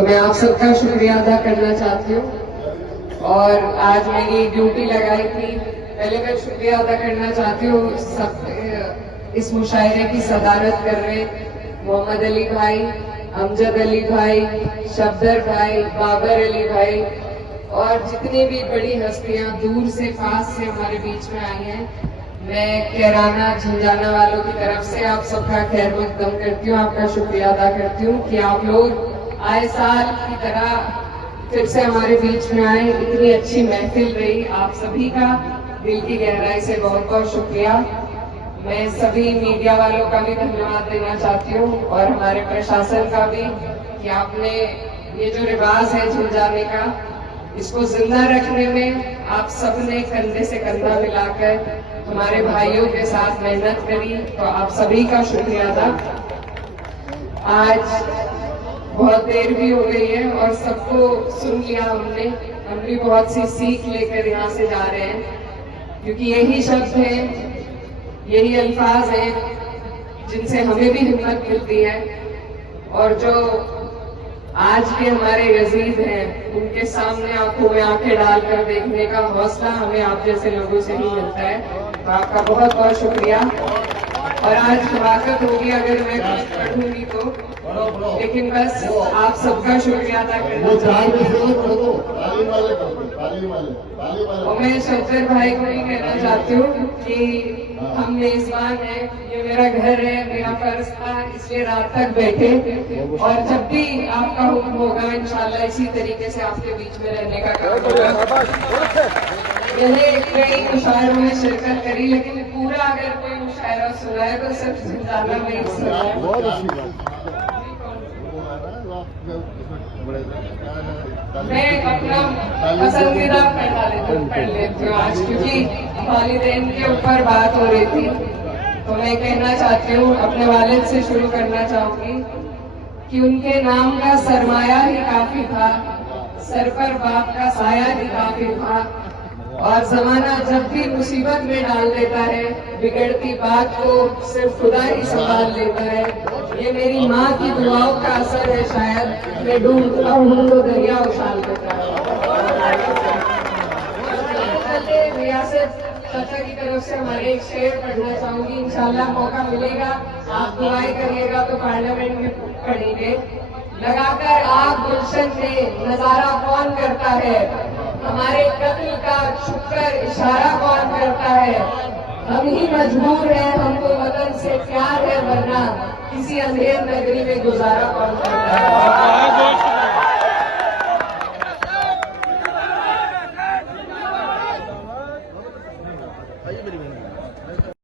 तो मैं आप सबका शुक्रिया अदा करना चाहती हूँ और आज मेरी ड्यूटी लगाई थी। पहले मैं शुक्रिया अदा करना चाहती हूँ सब इस मुशायरे की सदारत कर रहे मोहम्मद अली भाई, अमजद अली भाई, शब्दर भाई, बाबर अली भाई और जितनी भी बड़ी हस्तियां दूर से पास से हमारे बीच में आई हैं। मैं कैराना झंझाना वालों की तरफ से आप सबका खैर मकदम करती हूँ, आपका शुक्रिया अदा करती हूँ कि आप लोग आए साल की तरह फिर से हमारे बीच में आए। इतनी अच्छी महफिल रही, आप सभी का दिल की गहराई से बहुत बहुत शुक्रिया। मैं सभी मीडिया वालों का भी धन्यवाद देना चाहती हूँ और हमारे प्रशासन का भी कि आपने ये जो रिवाज है झुंझाने का, इसको जिंदा रखने में आप सबने कंधे से कंधा मिलाकर हमारे भाइयों के साथ मेहनत करी, तो आप सभी का शुक्रिया अदा। आज बहुत देर भी हो गई है और सबको सुन लिया हमने, हम भी बहुत सी सीख लेकर यहाँ से जा रहे हैं, क्योंकि यही शब्द हैं, यही अल्फाज हैं जिनसे हमें भी हिम्मत मिलती है और जो आज के हमारे अजीज हैं उनके सामने आंखों में आंखें डालकर देखने का हौसला हमें आप जैसे लोगों से ही मिलता है। तो आपका बहुत बहुत शुक्रिया। और आज हिमाकत होगी अगर मैं कुछ पढ़ूंगी तो, लेकिन बस आप सबका शुक्रिया अदा करना चाहती हूँ। और मैं शब्दर भाई को भी कहना चाहती हूँ कि हम मेजबान हैं, ये मेरा घर है, मेरा फर्ज था इसलिए रात तक बैठे और जब भी आपका हुक्म होगा इंशाल्लाह इसी तरीके से आपके बीच में रहने का काम होगा। मैंने कई मुशायरों में शिरकत करी, लेकिन पूरा अगर कोई मुशायरा सुना है तो सिर्फ झंझाना में ही सुना है। मैं अपना पसंदीदा पढ़ लेती हूँ आज, क्योंकि वालिदैन के ऊपर बात हो रही थी, तो मैं कहना चाहती हूँ, अपने वालिद से शुरू करना चाहूंगी कि उनके नाम का सरमाया ही काफी था, सर पर बाप का साया ही काफी था और जमाना जब भी मुसीबत में डाल देता है, बिगड़ती बात को सिर्फ खुदा ही संभाल लेता है। ये मेरी माँ की दुआओं का असर है, शायद मैं डूबता हूँ तो दरिया उछाल देता है। रियासत सत्ता की तरफ से हमारे एक शेर पढ़ना चाहूंगी, इंशाल्लाह मौका मिलेगा, आप दुआएं करिएगा तो पार्लियामेंट में पढ़ेंगे। लगाकर आग गुलशन में नजारा कौन करता है, हमारे कत्ल का छुपकर इशारा कौन करता है, हम ही मजबूर हैं, हमको वतन से प्यार है, वरना किसी अंधेर नगरी में गुजारा कौन करता है।